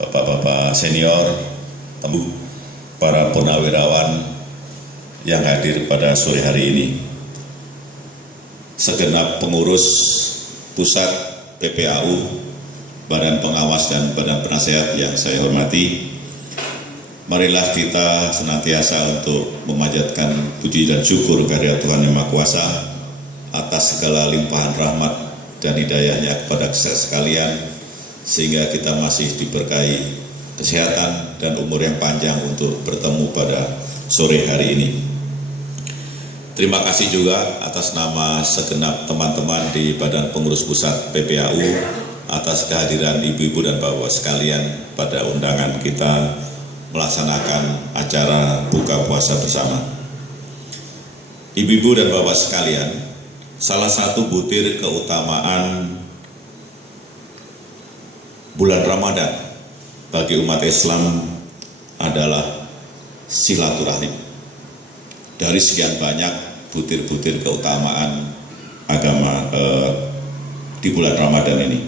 bapak-bapak senior, para purnawirawan yang hadir pada sore hari ini, segenap pengurus pusat PPAU, Badan Pengawas dan Badan Penasehat yang saya hormati, marilah kita senantiasa untuk memanjatkan puji dan syukur kehadirat Tuhan Yang Maha Kuasa atas segala limpahan rahmat dan hidayahnya kepada kita sekalian, sehingga kita masih diberkahi kesehatan dan umur yang panjang untuk bertemu pada sore hari ini. Terima kasih juga atas nama segenap teman-teman di Badan Pengurus Pusat PPAU atas kehadiran ibu-ibu dan bapak sekalian pada undangan kita melaksanakan acara buka puasa bersama. Ibu-ibu dan bapak sekalian, salah satu butir keutamaan bulan Ramadan bagi umat Islam adalah silaturahim. Dari sekian banyak butir-butir keutamaan agama di bulan Ramadan ini,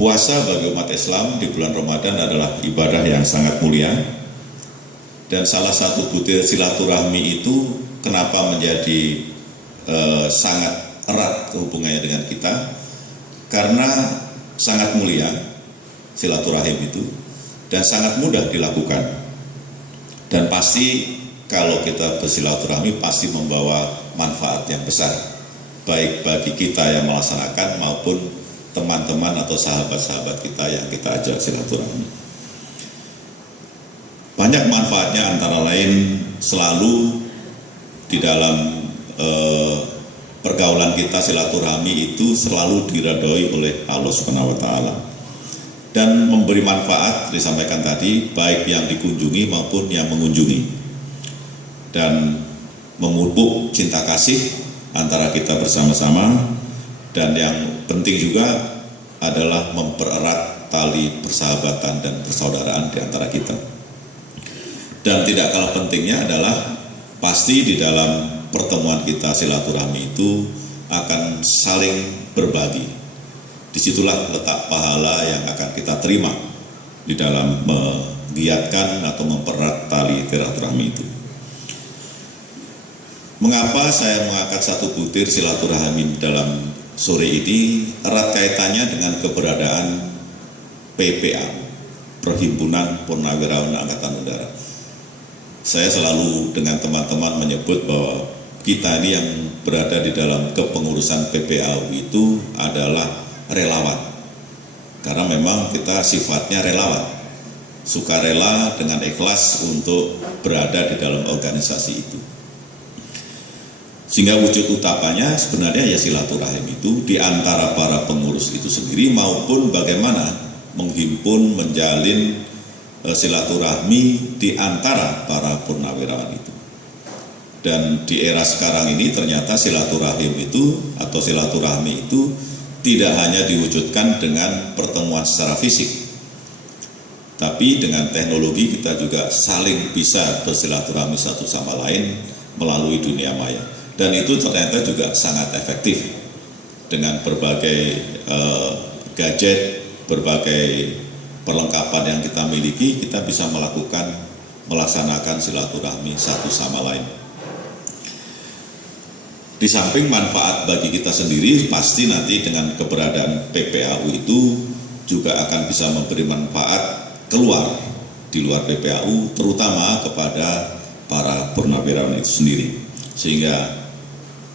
puasa bagi umat Islam di bulan Ramadan adalah ibadah yang sangat mulia, dan salah satu butir silaturahmi itu kenapa menjadi sangat erat hubungannya dengan kita, karena sangat mulia silaturahim itu dan sangat mudah dilakukan, dan pasti kalau kita bersilaturahmi pasti membawa manfaat yang besar baik bagi kita yang melaksanakan maupun teman-teman atau sahabat-sahabat kita yang kita ajak silaturahmi. Banyak manfaatnya, antara lain selalu di dalam pergaulan kita silaturahmi itu selalu diridhoi oleh Allah Subhanahu wa taala dan memberi manfaat, disampaikan tadi, baik yang dikunjungi maupun yang mengunjungi, dan memupuk cinta kasih antara kita bersama-sama. Dan yang penting juga adalah mempererat tali persahabatan dan persaudaraan di antara kita. Dan tidak kalah pentingnya adalah pasti di dalam pertemuan kita silaturahmi itu akan saling berbagi. Disitulah letak pahala yang akan kita terima di dalam menggiatkan atau mempererat tali silaturahmi itu. Mengapa saya mengangkat satu butir silaturahmi dalam sore ini? Erat kaitannya dengan keberadaan PPA, Perhimpunan Purnawirawan Angkatan Udara. Saya selalu dengan teman-teman menyebut bahwa kita ini yang berada di dalam kepengurusan PPAU itu adalah relawan, karena memang kita sifatnya relawan, sukarela dengan ikhlas untuk berada di dalam organisasi itu. Sehingga wujud utamanya sebenarnya ya silaturahim itu di antara para pengurus itu sendiri, maupun bagaimana menghimpun, menjalin silaturahmi di antara para purnawirawan itu. Dan di era sekarang ini ternyata silaturahim itu atau silaturahmi itu tidak hanya diwujudkan dengan pertemuan secara fisik, tapi dengan teknologi kita juga saling bisa bersilaturahmi satu sama lain melalui dunia maya. Dan itu ternyata juga sangat efektif. Dengan berbagai gadget, berbagai perlengkapan yang kita miliki, kita bisa melaksanakan silaturahmi satu sama lain. Di samping manfaat bagi kita sendiri, pasti nanti dengan keberadaan PPAU itu juga akan bisa memberi manfaat keluar di luar PPAU, terutama kepada para purnawirawan itu sendiri, sehingga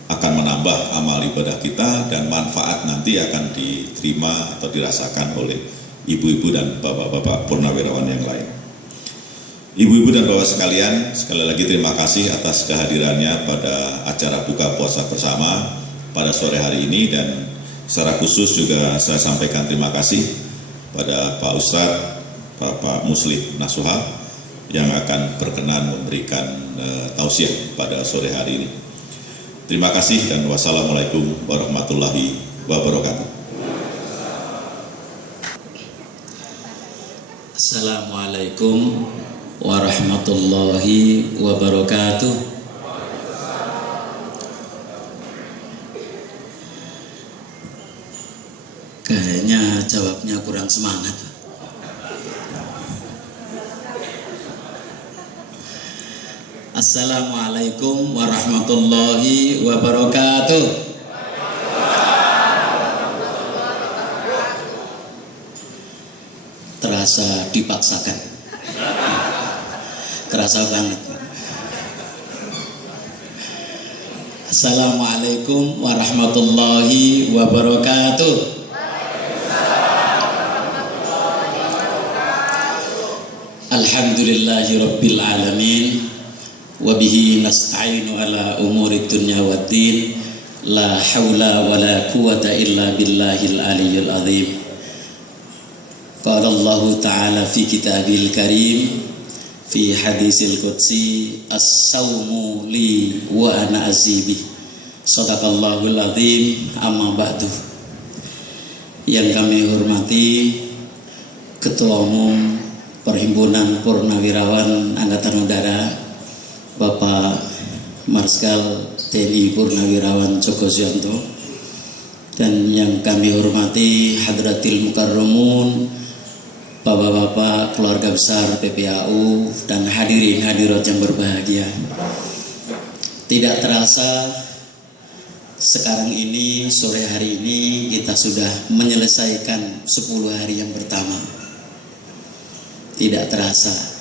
akan menambah amal ibadah kita dan manfaat nanti akan diterima atau dirasakan oleh ibu-ibu dan bapak-bapak purnawirawan yang lain. Ibu-ibu dan bapak sekalian, sekali lagi terima kasih atas kehadirannya pada acara buka puasa bersama pada sore hari ini, dan secara khusus juga saya sampaikan terima kasih pada Pak Ustadz, Bapak Muslih Nasuha yang akan berkenan memberikan tausiah pada sore hari ini. Terima kasih dan wassalamualaikum warahmatullahi wabarakatuh. Assalamualaikum warahmatullahi wabarakatuh. Kayaknya jawabnya kurang semangat. Assalamualaikum warahmatullahi wabarakatuh. Terasa dipaksakan. Terasa banget. Assalamualaikum warahmatullahi wabarakatuh. Alhamdulillahi rabbil alamin. Wabihi nasta'inu ala umuri dunya waddin. La hawla wa la quwata illa billahil aliyyil azim. Qala Allah ta'ala fi kitabil karim fi hadisil qudsi as-sawmu li wa ana azibi. Sadaqallahul azim. Amma ba'du. Yang kami hormati Ketua Umum Perhimpunan Purnawirawan Angkatan Udara Bapak Marskal TNI Purnawirawan Joko Suyanto, dan yang kami hormati Hadratil Mukarramun, Bapak-bapak keluarga besar PPAU, dan hadirin hadirat yang berbahagia. Tidak terasa sekarang ini, sore hari ini kita sudah menyelesaikan 10 hari yang pertama. Tidak terasa,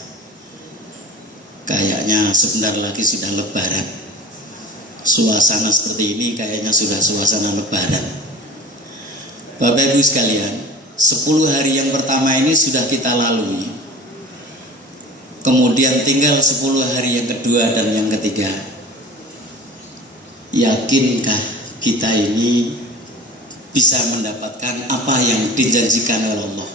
kayaknya sebentar lagi sudah lebaran. Suasana seperti ini kayaknya sudah suasana lebaran. Bapak Ibu sekalian, 10 hari yang pertama ini sudah kita lalui. Kemudian tinggal 10 hari yang kedua dan yang ketiga. Yakinkah kita ini bisa mendapatkan apa yang dijanjikan oleh Allah?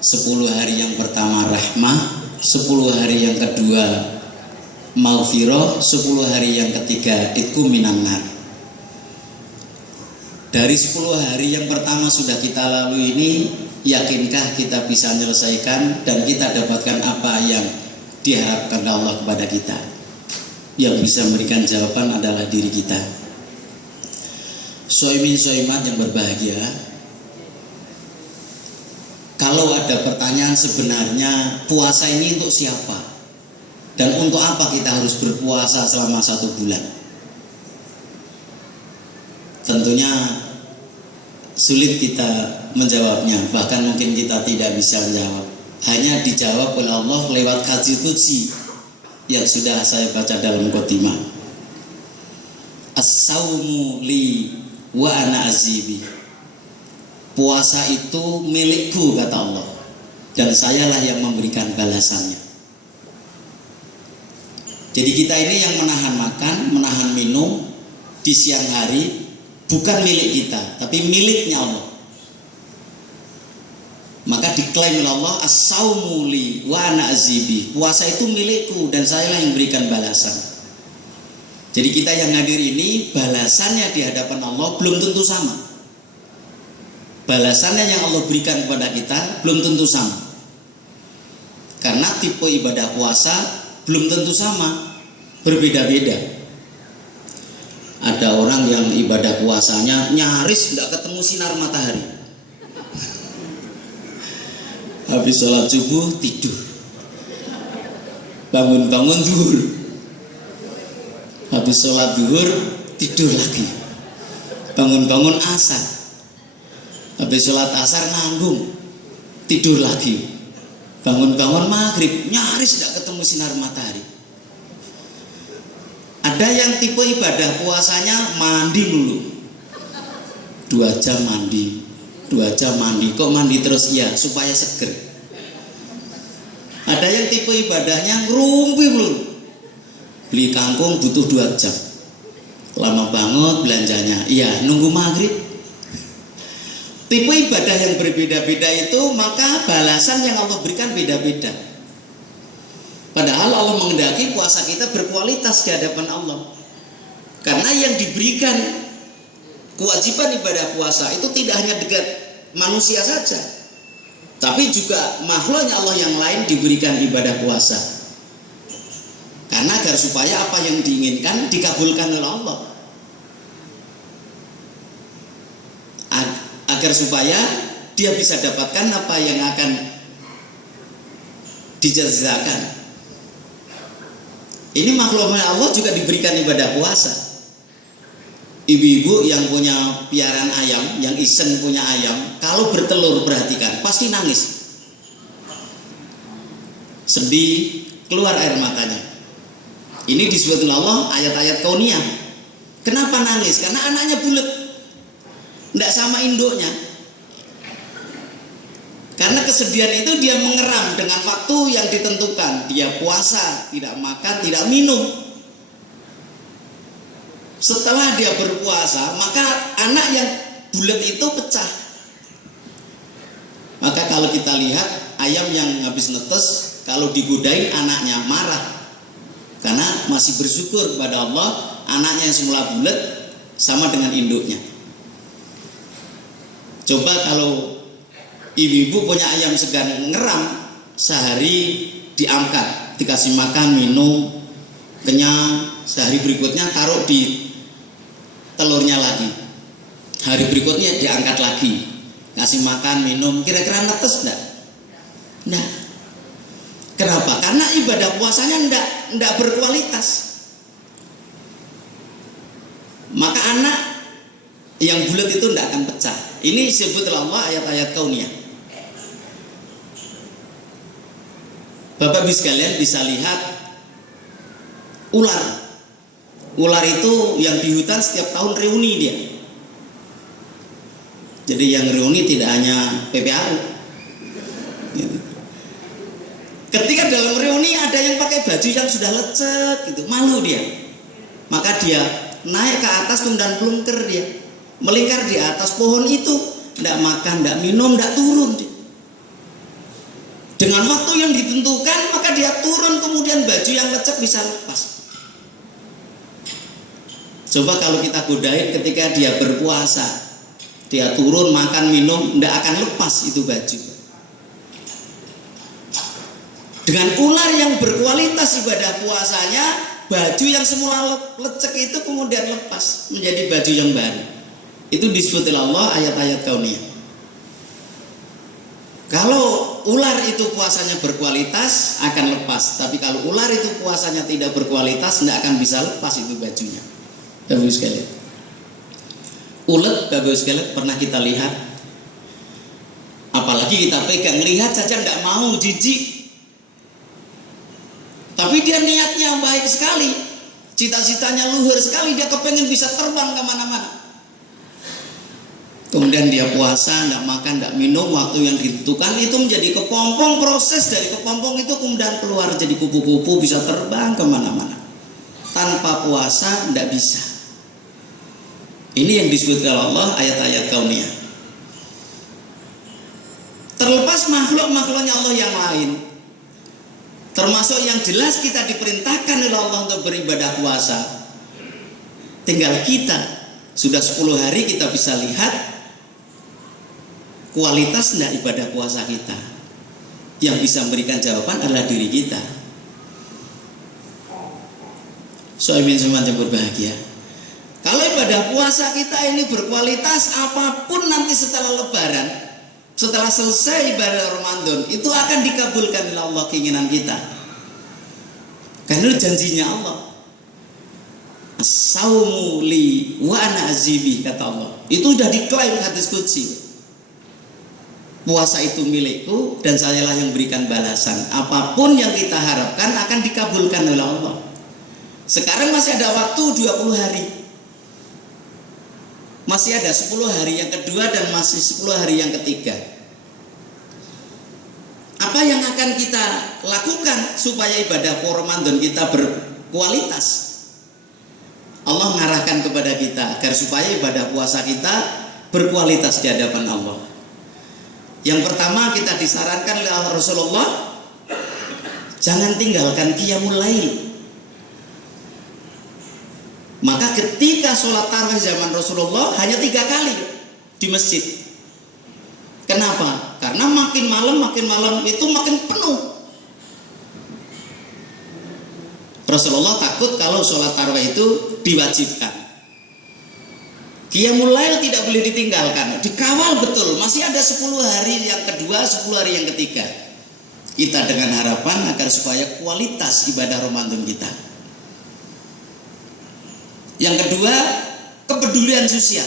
10 hari yang pertama rahmah, 10 hari yang kedua maghfirah, 10 hari yang ketiga itqu minan nar. Dari 10 hari yang pertama sudah kita lalui ini, yakinkah kita bisa menyelesaikan dan kita dapatkan apa yang diharapkan Allah kepada kita? Yang bisa memberikan jawaban adalah diri kita. Soimin soimat yang berbahagia, kalau ada pertanyaan sebenarnya puasa ini untuk siapa? Dan untuk apa kita harus berpuasa selama 1 bulan? Tentunya sulit kita menjawabnya. Bahkan mungkin kita tidak bisa menjawab. Hanya dijawab oleh Allah lewat hadis qudsi yang sudah saya baca dalam khotimah. As-sawmu li wa ana azibi. Puasa itu milikku, kata Allah, dan sayalah yang memberikan balasannya. Jadi kita ini yang menahan makan, menahan minum di siang hari bukan milik kita, tapi miliknya Allah. Maka diklaim oleh Allah, as-sawmu li wa ana azibi. Puasa itu milikku dan sayalah yang memberikan balasan. Jadi kita yang hadir ini, balasannya di hadapan Allah belum tentu sama. Balasannya yang Allah berikan kepada kita belum tentu sama. Karena tipe ibadah puasa belum tentu sama, berbeda-beda. Ada orang yang ibadah puasanya nyaris tidak ketemu sinar matahari. Habis sholat subuh tidur, bangun-bangun zuhur. Habis sholat zuhur tidur lagi, bangun-bangun asar. Habis sholat asar nanggung, tidur lagi, bangun-bangun maghrib, nyaris tidak ketemu sinar matahari. Ada yang tipe ibadah puasanya mandi dulu, 2 jam mandi, 2 jam mandi. Kok mandi terus? Ya supaya seger. Ada yang tipe ibadahnya ngerumpi dulu, beli kangkung butuh 2 jam, lama banget belanjanya. Iya nunggu maghrib. Tipe ibadah yang berbeda-beda itu, maka balasan yang Allah berikan beda-beda. Padahal Allah menghendaki puasa kita berkualitas di hadapan Allah. Karena yang diberikan kewajiban ibadah puasa itu tidak hanya dekat manusia saja, tapi juga makhluknya Allah yang lain diberikan ibadah puasa. Karena agar supaya apa yang diinginkan dikabulkan oleh Allah. Agar supaya dia bisa dapatkan apa yang akan dijazakan. Ini makhluk Allah juga diberikan ibadah puasa. Ibu-ibu yang punya piaraan ayam, yang iseng punya ayam, kalau bertelur perhatikan, pasti nangis. Sedih, keluar air matanya. Ini disebut Allah ayat-ayat kauniyah. Kenapa nangis? Karena anaknya bulat, tidak sama induknya. Karena kesedihan itu dia mengeram dengan waktu yang ditentukan. Dia puasa, tidak makan, tidak minum. Setelah dia berpuasa, maka anak yang bulat itu pecah. Maka kalau kita lihat ayam yang habis netes, kalau digodain anaknya marah. Karena masih bersyukur kepada Allah, anaknya yang semula bulat sama dengan induknya. Coba kalau ibu-ibu punya ayam segan ngeram, sehari diangkat, dikasih makan, minum, kenyang. Sehari berikutnya taruh di telurnya lagi, hari berikutnya diangkat lagi, kasih makan, minum, kira-kira netes enggak? Enggak. Kenapa? Karena ibadah puasanya enggak berkualitas. Maka anak yang bulat itu enggak akan pecah. Ini disebut Allah ayat-ayat kauniyah. Bapak Ibu sekalian bisa lihat ular. Ular itu yang di hutan setiap tahun reuni dia. Jadi yang reuni tidak hanya PPAU. Ketika dalam reuni ada yang pakai baju yang sudah lecek gitu, malu dia. Maka dia naik ke atas kemudian pelungker dia, melingkar di atas pohon itu, tidak makan, tidak minum, tidak turun dia. Dengan waktu yang ditentukan maka dia turun, kemudian baju yang lecek bisa lepas. Coba kalau kita godain ketika dia berpuasa, dia turun makan minum, tidak akan lepas itu baju. Dengan ular yang berkualitas ibadah puasanya, baju yang semula lecek itu kemudian lepas menjadi baju yang baru. Itu disebut Allah ayat-ayat kauniyah. Kalau ular itu puasanya berkualitas akan lepas, tapi kalau ular itu puasanya tidak berkualitas tidak akan bisa lepas itu bajunya. Bapak Ibu sekalian, ulet Bapak Ibu sekalian pernah kita lihat, apalagi kita pegang, lihat saja tidak mau, jijik. Tapi dia niatnya baik sekali, cita-citanya luhur sekali, dia kepengen bisa terbang kemana-mana. Kemudian dia puasa, tidak makan, tidak minum, waktu yang ditentukan itu menjadi kepompong, proses dari kepompong itu kemudian keluar jadi kupu-kupu, bisa terbang kemana-mana. Tanpa puasa tidak bisa. Ini yang disebutkan Allah ayat-ayat kauniyah. Terlepas makhluk-makhluknya Allah yang lain, termasuk yang jelas kita diperintahkan oleh Allah untuk beribadah puasa. Tinggal kita, sudah 10 hari kita bisa lihat kualitas tidak ibadah puasa kita. Yang bisa memberikan jawaban adalah diri kita. Soimin semuanya berbahagia. Kalau ibadah puasa kita ini berkualitas, apapun nanti setelah lebaran, setelah selesai ibadah Ramadan, itu akan dikabulkan oleh Allah keinginan kita. Karena itu janjinya Allah. As-saumu li wa ana azibi, kata Allah. Itu sudah diklaim hadis qudsi. Puasa itu milikku dan sayalah yang berikan balasan. Apapun yang kita harapkan akan dikabulkan oleh Allah. Sekarang masih ada waktu 20 hari. Masih ada 10 hari yang kedua dan masih 10 hari yang ketiga. Apa yang akan kita lakukan supaya ibadah Ramadan kita berkualitas? Allah mengarahkan kepada kita agar supaya ibadah puasa kita berkualitas di hadapan Allah. Yang pertama kita disarankan oleh Rasulullah, jangan tinggalkan qiyamul lail. Maka ketika sholat tarawih zaman Rasulullah hanya 3 kali di masjid. Kenapa? Karena makin malam itu makin penuh. Rasulullah takut kalau sholat tarawih itu diwajibkan. Qiyamul lail tidak boleh ditinggalkan, dikawal betul. Masih ada 10 hari yang kedua, 10 hari yang ketiga. Kita dengan harapan agar supaya kualitas ibadah Ramadan kita Yang kedua, kepedulian sosial.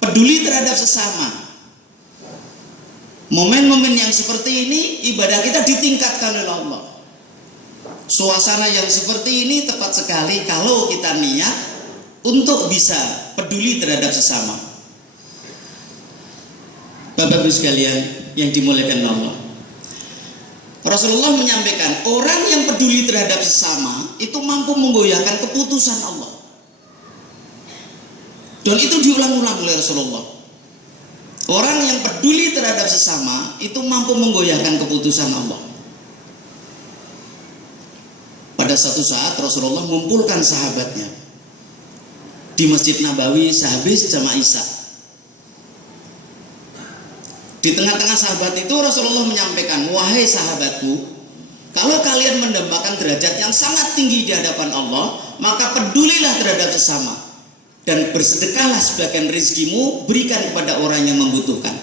Peduli terhadap sesama. Momen-momen yang seperti ini ibadah kita ditingkatkan oleh Allah. Suasana yang seperti ini tepat sekali kalau kita niat untuk bisa peduli terhadap sesama. Bapak-Ibu sekalian yang dimuliakan Allah, Rasulullah menyampaikan orang yang peduli terhadap sesama itu mampu menggoyahkan keputusan Allah. Dan itu diulang-ulang oleh Rasulullah. Orang yang peduli terhadap sesama itu mampu menggoyahkan keputusan Allah. Pada suatu saat Rasulullah mengumpulkan sahabatnya di Masjid Nabawi sehabis jamaah Isya. Di tengah-tengah sahabat itu Rasulullah menyampaikan, wahai sahabatku, kalau kalian mendambakan derajat yang sangat tinggi di hadapan Allah, maka pedulilah terhadap sesama dan bersedekahlah sebagian rezekimu, berikan kepada orang yang membutuhkan,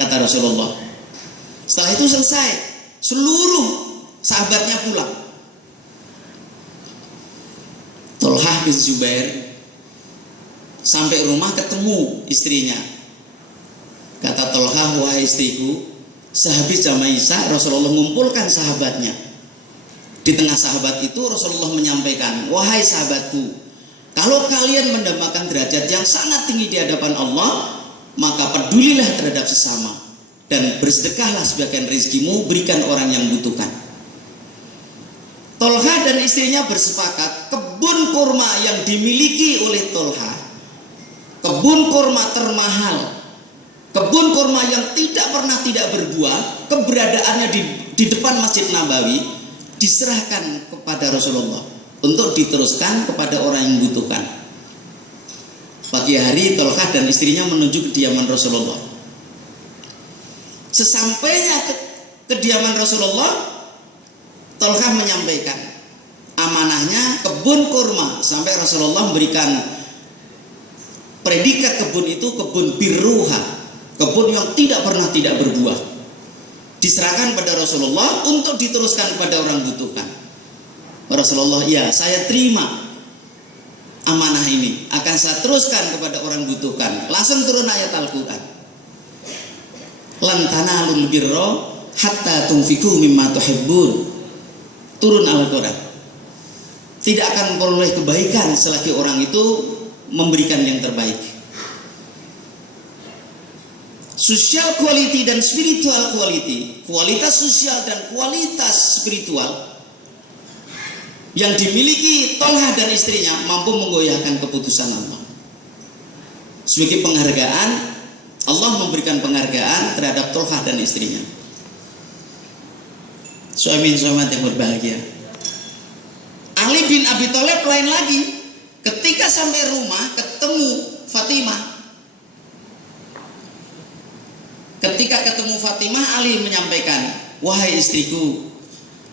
kata Rasulullah. Setelah itu selesai, seluruh sahabatnya pulang. Tolhah bin Zubair sampai rumah ketemu istrinya. Kata Tolhah, wahai istriku, sehabis jamaah Isya Rasulullah mengumpulkan sahabatnya. Di tengah sahabat itu Rasulullah menyampaikan, wahai sahabatku, kalau kalian mendambakan derajat yang sangat tinggi di hadapan Allah, maka pedulilah terhadap sesama dan bersedekahlah sebagian rezekimu, berikan orang yang membutuhkan. Tolhah dan istrinya bersepakat kebun kurma yang dimiliki oleh Tolhah, kebun kurma termahal, kebun kurma yang tidak pernah tidak berbuah, keberadaannya di depan Masjid Nabawi, diserahkan kepada Rasulullah untuk diteruskan kepada orang yang membutuhkan. Pagi hari Tolhah dan istrinya menuju kediaman Rasulullah. Sesampainya ke kediaman Rasulullah, Tolhah menyampaikan amanahnya kebun kurma, sampai Rasulullah memberikan predikat kebun itu kebun birruha, kebun yang tidak pernah tidak berbuah, diserahkan pada Rasulullah untuk diteruskan kepada orang butuhkan. Rasulullah, ya saya terima amanah ini, akan saya teruskan kepada orang butuhkan. Langsung turun ayat Al-Quran, lan tanalul birra hatta tunfiqu mimma tuhibbun. Turun Al-Quran, tidak akan memperoleh kebaikan selagi orang itu memberikan yang terbaik. Social quality dan spiritual quality, kualitas sosial dan kualitas spiritual yang dimiliki Tolhah dan istrinya mampu menggoyahkan keputusan Allah. Sebagai penghargaan, Allah memberikan penghargaan terhadap Tolhah dan istrinya. Suami yang berbahagia, Ali bin Abi Thalib lain lagi. Ketika sampai rumah ketemu Fatimah, ketika ketemu Fatimah, Ali menyampaikan, wahai istriku,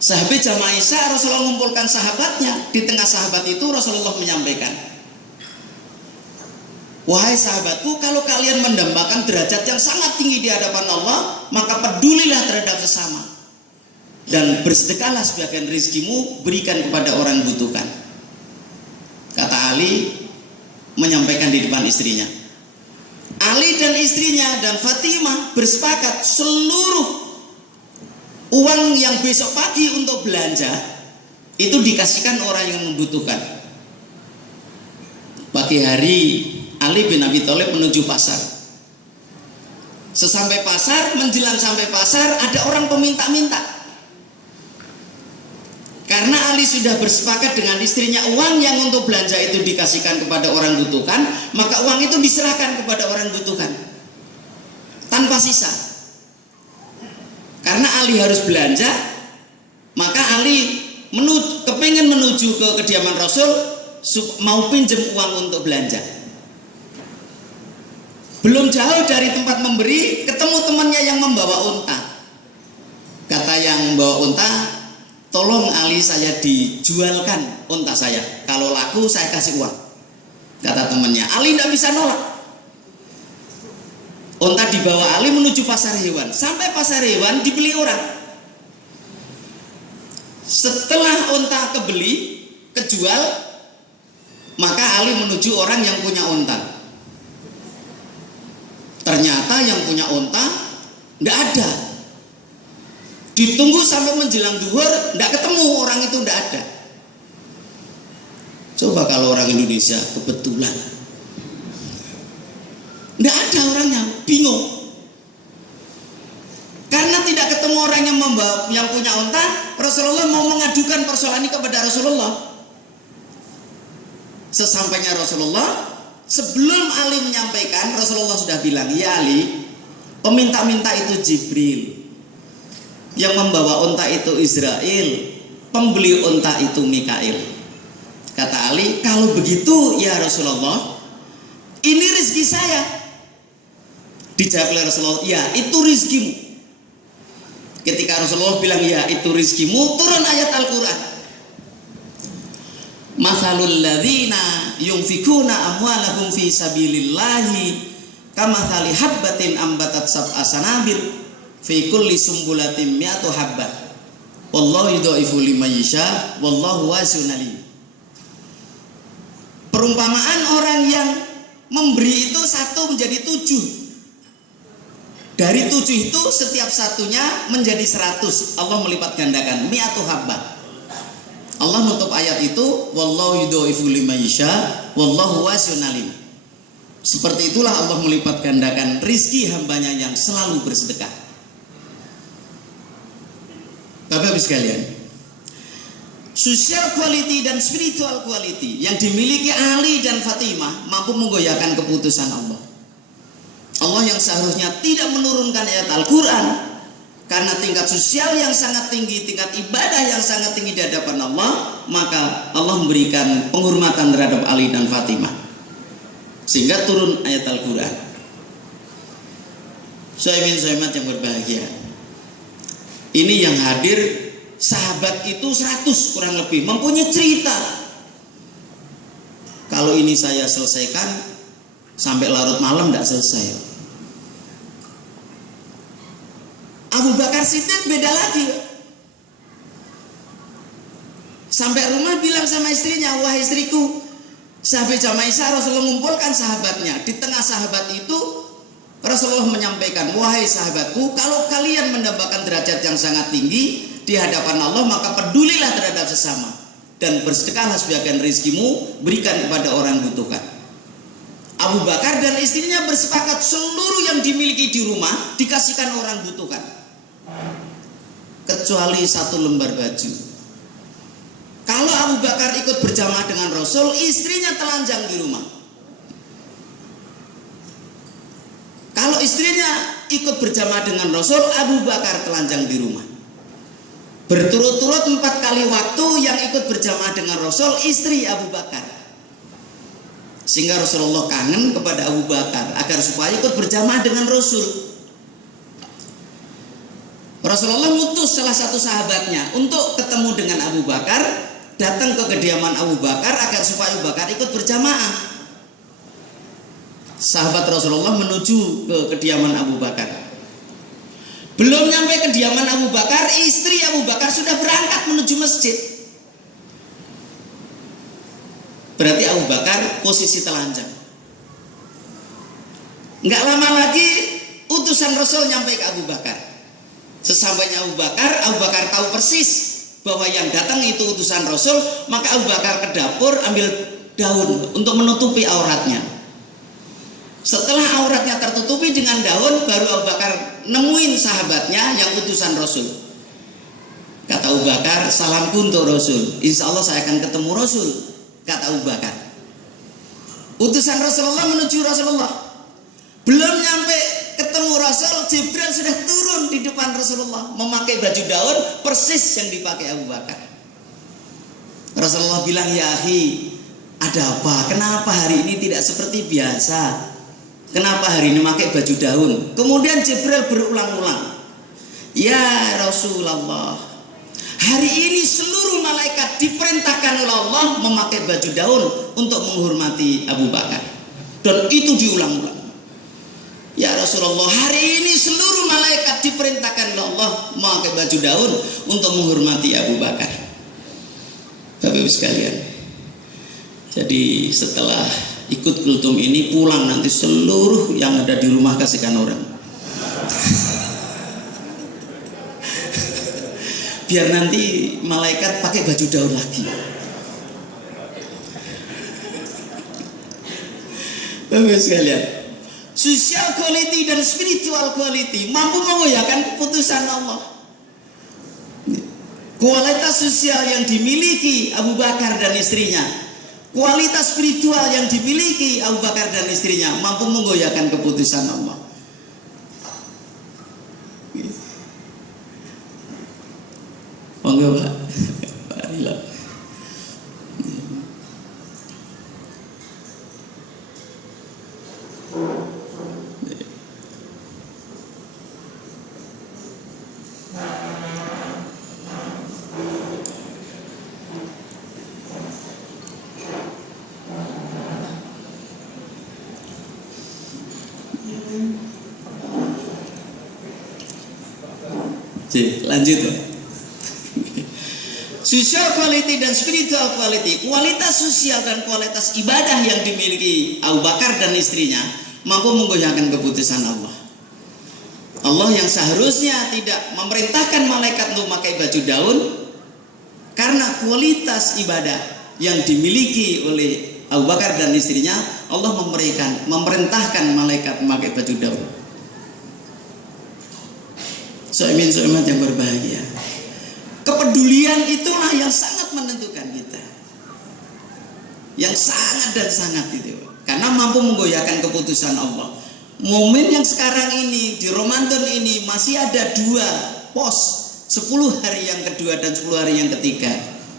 sahabat jamaah Isya Rasulullah mengumpulkan sahabatnya. Di tengah sahabat itu Rasulullah menyampaikan, wahai sahabatku, kalau kalian mendambakan derajat yang sangat tinggi di hadapan Allah, maka pedulilah terhadap sesama dan bersedekahlah sebagian rezekimu, berikan kepada orang yang butuhkan. Kata Ali menyampaikan di depan istrinya. Ali dan istrinya dan Fatimah bersepakat seluruh uang yang besok pagi untuk belanja itu dikasihkan orang yang membutuhkan. Pagi hari Ali bin Abi Thalib menuju pasar. Sesampai pasar, menjelang sampai pasar, ada orang peminta-minta. Karena Ali sudah bersepakat dengan istrinya, uang yang untuk belanja itu dikasihkan kepada orang butuhkan, maka uang itu diserahkan kepada orang butuhkan tanpa sisa. Karena Ali harus belanja, maka Ali kepingin menuju ke kediaman Rasul, mau pinjam uang untuk belanja. Belum jauh dari tempat memberi, ketemu temannya yang membawa unta. Kata yang membawa unta, tolong Ali, saya dijualkan unta saya, kalau laku saya kasih uang. Kata temannya, Ali tidak bisa nolak. Unta dibawa Ali menuju pasar hewan. Sampai pasar hewan dibeli orang. Setelah unta kejual, Maka Ali menuju orang yang punya unta. Ternyata yang punya unta tidak ada. Ditunggu sampai menjelang duhur, tidak ketemu orang itu, tidak ada. Coba kalau orang Indonesia kebetulan tidak ada orangnya, bingung. Karena tidak ketemu orang yang punya unta, Rasulullah mau mengadukan persoalan ini kepada Rasulullah. Sesampainya Rasulullah, sebelum Ali menyampaikan, Rasulullah sudah bilang, ya Ali, peminta-minta itu Jibril, yang membawa unta itu Israel, pembeli unta itu Mikail. Kata Ali, kalau begitu ya Rasulullah, ini rezeki saya. Dijawab oleh Rasulullah, ya itu rizkimu. Ketika Rasulullah bilang ya itu rizkimu, turun ayat Al-Quran. Mathalul ladzina yunfikuna amwalahum fi sabilillahi kamathali habbatin ambatat sab'a sanabil fi kulli sumbulatin mi'atu habbah wallahu yudha'ifu liman yasha wallahu wasi'un alim. Perumpamaan orang yang memberi itu 1 menjadi 7. Dari 7 itu setiap satunya menjadi 100. Allah melipat gandakan mi'atu habbah. Allah menutup ayat itu wallahu yudha'ifu liman yasha wallahu wasi'un alim. Seperti itulah Allah melipat gandakan rizki hambanya yang selalu bersedekah. Bapak-Ibu sekalian, social quality dan spiritual quality yang dimiliki Ali dan Fatimah mampu menggoyahkan keputusan Allah. Allah yang seharusnya tidak menurunkan ayat Al-Quran, karena tingkat sosial yang sangat tinggi, tingkat ibadah yang sangat tinggi di hadapan Allah, maka Allah memberikan penghormatan terhadap Ali dan Fatimah, sehingga turun ayat Al-Quran. Sahabat yang berbahagia, ini yang hadir sahabat itu 100 kurang lebih, mempunyai cerita. Kalau ini saya selesaikan sampai larut malam tidak selesai. Abu Bakar Siddiq beda lagi. Sampai rumah bilang sama istrinya, wahai istriku, sahabat Jamaisah, Rasulullah mengumpulkan sahabatnya. Di tengah sahabat itu Rasulullah menyampaikan, wahai sahabatku, kalau kalian mendapatkan derajat yang sangat tinggi di hadapan Allah, maka pedulilah terhadap sesama dan bersedekahlah sebagian rezekimu, berikan kepada orang yang butuhkan. Abu Bakar dan istrinya bersepakat seluruh yang dimiliki di rumah dikasihkan orang butuhkan, kecuali 1 lembar baju. Kalau Abu Bakar ikut berjamaah dengan Rasul, istrinya telanjang di rumah. Kalau istrinya ikut berjamaah dengan Rasul, Abu Bakar telanjang di rumah. Berturut-turut 4 kali waktu yang ikut berjamaah dengan Rasul, istri Abu Bakar. Sehingga Rasulullah kangen kepada Abu Bakar agar supaya ikut berjamaah dengan Rasul. Rasulullah mutus salah satu sahabatnya untuk ketemu dengan Abu Bakar, datang ke kediaman Abu Bakar agar supaya Abu Bakar ikut berjamaah. Sahabat Rasulullah menuju ke kediaman Abu Bakar. Belum nyampe kediaman Abu Bakar, istri Abu Bakar sudah berangkat menuju masjid. Berarti Abu Bakar posisi telanjang. Enggak lama lagi utusan Rasul nyampe ke Abu Bakar. Sesampainya Abu Bakar tahu persis bahwa yang datang itu utusan Rasul, maka Abu Bakar ke dapur ambil daun untuk menutupi auratnya. Setelah auratnya tertutupi dengan daun, baru Abu Bakar nemuin sahabatnya yang utusan Rasul. Kata Abu Bakar, salamku untuk Rasul, insya Allah saya akan ketemu Rasul. Kata Abu Bakar. Utusan Rasulullah menuju Rasulullah. Belum nyampe ketemu Rasul, Jibril sudah turun di depan Rasulullah memakai baju daun persis yang dipakai Abu Bakar. Rasulullah bilang, ya akhi, ada apa? Kenapa hari ini tidak seperti biasa? Kenapa hari ini pakai baju daun? Kemudian Jibril berulang-ulang, ya Rasulullah, hari ini seluruh malaikat diperintahkan oleh Allah memakai baju daun untuk menghormati Abu Bakar. Dan itu diulang-ulang. Ya Rasulullah, hari ini seluruh malaikat diperintahkan oleh Allah memakai baju daun untuk menghormati Abu Bakar. Bapak-Ibu sekalian, Jadi setelah ikut kultum ini pulang nanti seluruh yang ada di rumah kasihkan orang. Biar nanti malaikat pakai baju daun lagi. Bapak sekalian, social quality dan spiritual quality mampu mengoyakkan keputusan Allah. Kualitas sosial yang dimiliki Abu Bakar dan istrinya, kualitas spiritual yang dimiliki Abu Bakar dan istrinya mampu menggoyahkan keputusan Allah. Monggo Pak. Pak Rila. Lanjut ya. Social quality dan spiritual quality, kualitas sosial dan kualitas ibadah yang dimiliki Abu Bakar dan istrinya mampu menggoyahkan keputusan Allah. Allah yang seharusnya tidak memerintahkan malaikat untuk memakai baju daun, karena kualitas ibadah yang dimiliki oleh Abu Bakar dan istrinya, Allah memerintahkan malaikat memakai baju daun. Soemin-soemat yang berbahagia, kepedulian itulah yang sangat menentukan kita, yang sangat dan sangat itu, karena mampu menggoyahkan keputusan Allah. Momen yang sekarang ini di Ramadan ini masih ada 2 pos, 10 hari yang kedua dan 10 hari yang ketiga,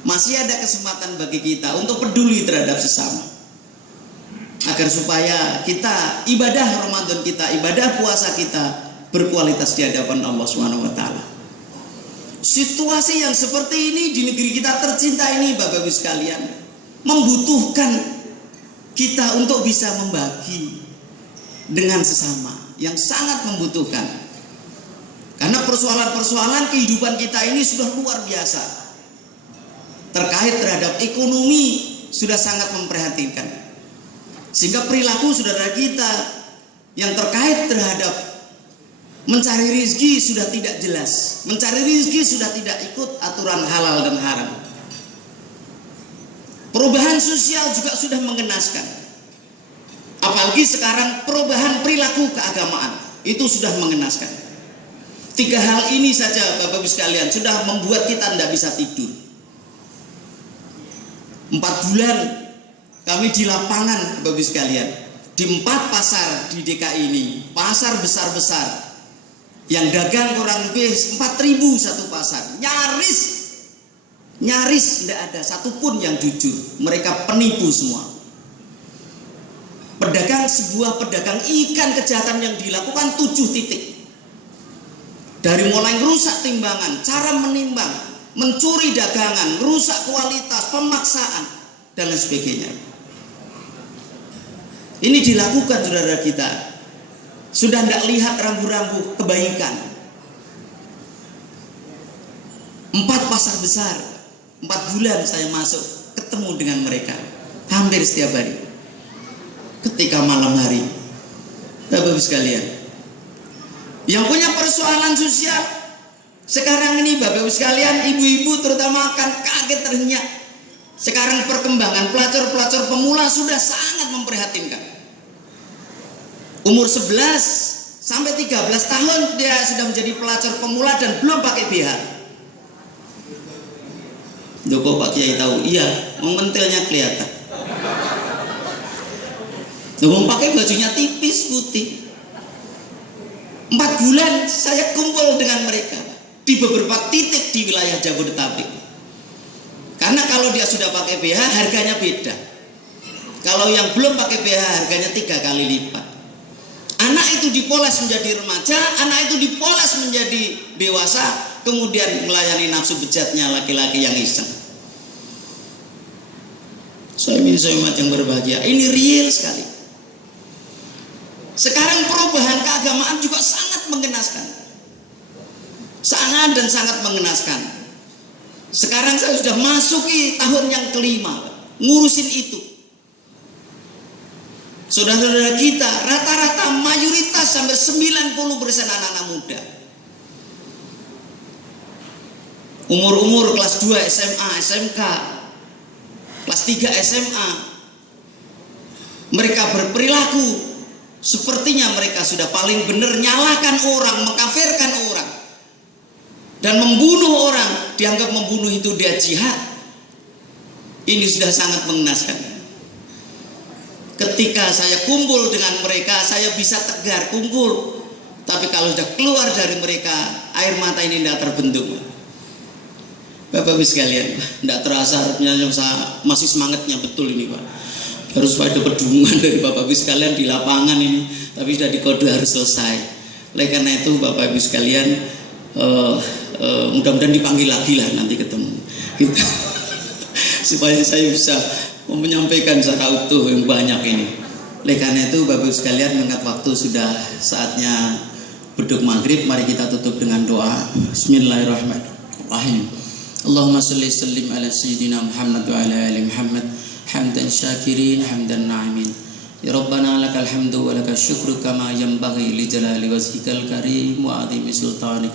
masih ada kesempatan bagi kita untuk peduli terhadap sesama, agar supaya kita ibadah Ramadan kita, ibadah puasa kita berkualitas di hadapan Allah Subhanahu wa taala. Situasi yang seperti ini di negeri kita tercinta ini, Bapak Ibu sekalian, membutuhkan kita untuk bisa membagi dengan sesama, yang sangat membutuhkan. Karena persoalan-persoalan kehidupan kita ini sudah luar biasa. Terkait terhadap ekonomi sudah sangat memprihatinkan. Sehingga perilaku saudara kita yang terkait terhadap mencari rezeki sudah tidak jelas. Mencari rezeki sudah tidak ikut aturan halal dan haram. Perubahan sosial juga sudah mengenaskan. Apalagi sekarang perubahan perilaku keagamaan itu sudah mengenaskan. 3 hal ini saja Bapak Ibu sekalian sudah membuat kita tidak bisa tidur. 4 bulan kami di lapangan Bapak Ibu sekalian, di 4 pasar di DKI ini, pasar besar-besar, yang dagang kurang lebih 4.000 satu pasar, nyaris tidak ada satupun yang jujur. Mereka penipu semua. Sebuah pedagang ikan, kejahatan yang dilakukan 7 titik. Dari mulai merusak timbangan, cara menimbang, mencuri dagangan, merusak kualitas, pemaksaan, dan lain sebagainya. Ini dilakukan saudara kita. Sudah tidak lihat rambu-rambu kebaikan. 4 pasar besar, 4 bulan saya masuk, ketemu dengan mereka hampir setiap hari. Ketika malam hari, Bapak Ibu sekalian, yang punya persoalan sosial sekarang ini, Bapak Ibu sekalian, ibu-ibu terutama akan kaget terhenyak. Sekarang perkembangan pelacur-pelacur pemula sudah sangat memprihatinkan. Umur 11 sampai 13 tahun dia sudah menjadi pelacur pemula dan belum pakai BH. Kok Pak Kiai tahu? Iya, mentilnya kelihatan. Belum pakai bajunya tipis putih. 4 bulan saya kumpul dengan mereka di beberapa titik di wilayah Jabodetabek. Karena kalau dia sudah pakai BH harganya beda. Kalau yang belum pakai BH harganya 3 kali lipat. Anak itu dipoles menjadi remaja, anak itu dipoles menjadi dewasa, kemudian melayani nafsu bejatnya laki-laki yang iseng. Soemin-soemat yang berbahagia, ini real sekali. Sekarang perubahan keagamaan juga sangat mengenaskan. Sangat dan sangat mengenaskan. Sekarang saya sudah masuki tahun yang kelima, ngurusin itu. Saudara-saudara kita rata-rata mayoritas hampir 90% anak-anak muda. Umur-umur kelas 2 SMA, SMK, kelas 3 SMA. Mereka berperilaku sepertinya mereka sudah paling benar, nyalakan orang, mengkafirkan orang, dan membunuh orang. Dianggap membunuh itu dia jihad. Ini sudah sangat mengenaskan. Ketika saya kumpul dengan mereka, saya bisa tegar kumpul. Tapi kalau sudah keluar dari mereka, air mata ini tidak terbentuk. Bapak-Ibu sekalian, tidak terasa masih semangatnya betul ini Pak. Harus ada pedungan dari Bapak-Ibu sekalian di lapangan ini, tapi sudah dikode harus selesai. Oleh karena itu Bapak-Ibu sekalian, mudah-mudahan dipanggil lagi lah nanti ketemu kita, supaya saya bisa menyampaikan secara utuh yang banyak ini. Oleh karena itu Bapak-Ibu sekalian, mengingat waktu sudah saatnya beduk maghrib, mari kita tutup dengan doa. Bismillahirrahmanirrahim. Allahumma salli sallim ala sayyidina Muhammad wa ala ali Muhammad hamdan syakirin hamdan na'imin. Ya Rabbana lakal hamdu wa lakal syukru kama yanbaghi li jalali wajhikal karim wa azimi sultanik.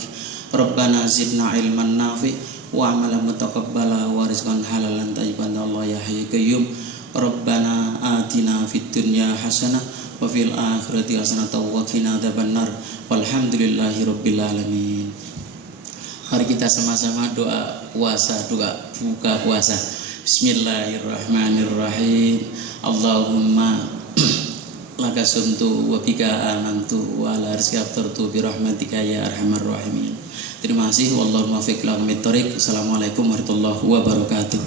Rabbana zidna ilman nafi wa amalan mutaqabbala wa rizqan halalan thayyiban Allah ya hayyu qayyum. Rabbana atina fid dunya hasanah wa fil akhirati hasanah wa qina adzabannar. Walhamdulillahi rabbil alamin. Mari kita sama-sama doa puasa, doa buka puasa. Bismillahirrahmanirrahim. Allahumma laka sumtu wa bika amantu wa ala rizqika aftartu bi rahmatika ya arhamar rahimin. Terima kasih. Wallahu muwaffiq ila aqwamit thoriq. Assalamualaikum warahmatullahi wabarakatuh.